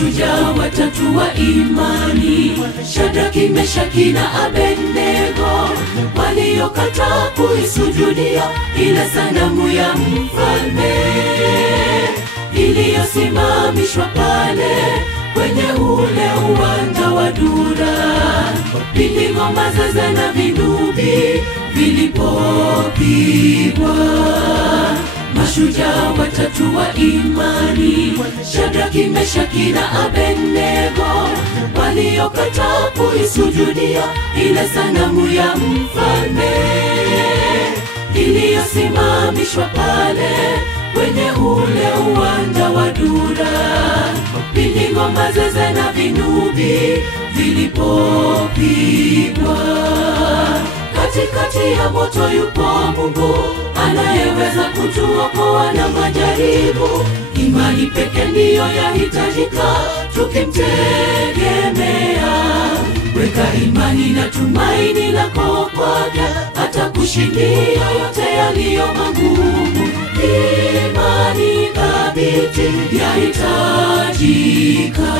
Mashujaa watatu wa imani, Shadraki, Meshaki na Abednego, waliokataa kuisujudia ile sanamu ya mfalme iliyosimamishwa pale kwenye ule uwanja wa Dura. Pindi ngoma, zeze na vinubi vilipopigwa, mashujaa watatu wa imani, Shadraki, Meshaki na Abednego, waliokataa kuisujudia ile sanamu ya mfalme iliyosimamishwa pale kwenye ule uwanja wa Dura. Pindi ngoma, zeze na vinubi vilipopigwa, katikati ya moto yupo Mungu anayeweza kutuokoa na majaribu. Imani pekee ndiyo yahitajika tukimtegemea. Weka imani na tumaini lako kwake, atakushindia yote yaliyo magumu. Imani thabiti yahitajika.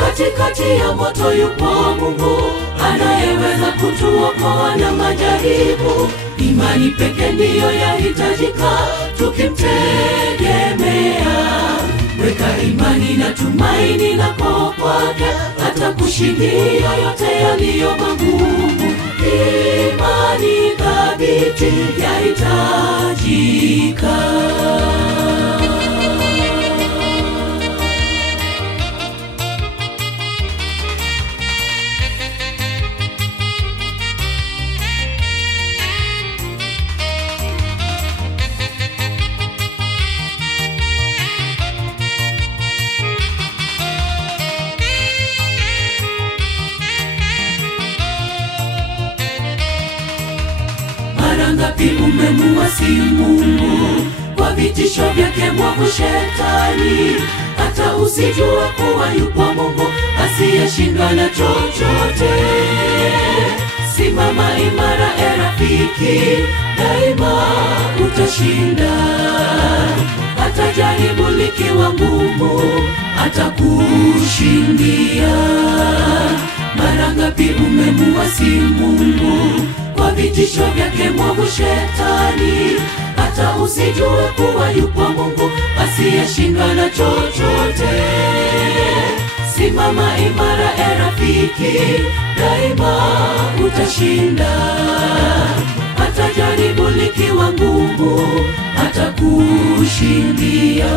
Katikati ya moto yupo Mungu anayeweza kutuokoa na majaribu. Imani pekee ndiyo yahitajika tukimtegemea. Weka imani na tumaini lako kwake, atakushindia yote yaliyo magumu. Imani thabiti yahitajika. Ngapi umemuasi Mungu kwa vitisho vyake mwovu Shetani, hata usijue kuwa yupo Mungu asiyeshindwa na chochote. Simama imara rafiki, daima utashinda. Hata jaribu likiwa ngumu, atakushindia. Mara ngapi umemuasi Mungu kwa vitisho vyake mwovu Shetani, hata usijue kuwa yupo Mungu asiyeshindwa na chochote. Simama imara rafiki, daima utashinda. Hata jaribu likiwa ngumu, atakushindia.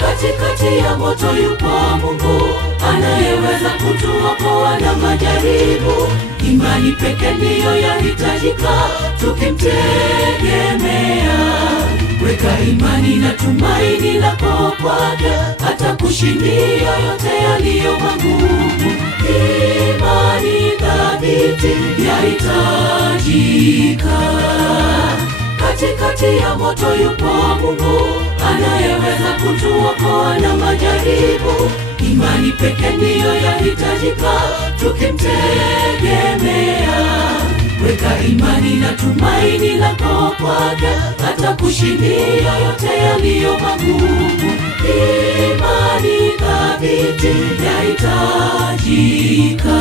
Katikati ya moto yupo Mungu anayeweza kutuokoa na majaribu. Imani pekee ndiyo yahitajika tukimtegemea. Weka imani na tumaini lako kwake, atakushindia yote yaliyo magumu. Imani thabiti yahitajika. Katikati ya moto yupo Mungu anayeweza kutuokoa na majaribu. Imani pekee ndiyo yahitajika tukimtegemea. Weka imani na tumaini lako kwake, atakushindia yote yaliyo magumu. Imani thabiti yahitajika.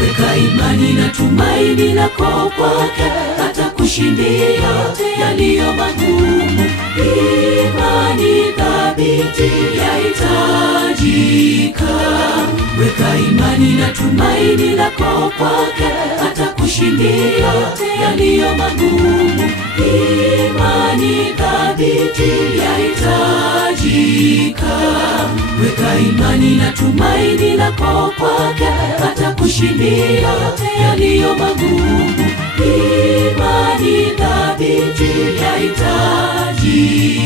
Weka imani na tumaini lako kwake, atakushindia yote yaliyo magumu. Imani thabiti yahitajika. Weka imani na tumaini lako kwake, atakushindia yote yaliyo magumu. Imani thabiti yahitajika. Weka imani na tumaini lako kwake, atakushindia yote yaliyo magumu. Imani thabiti yahitajika.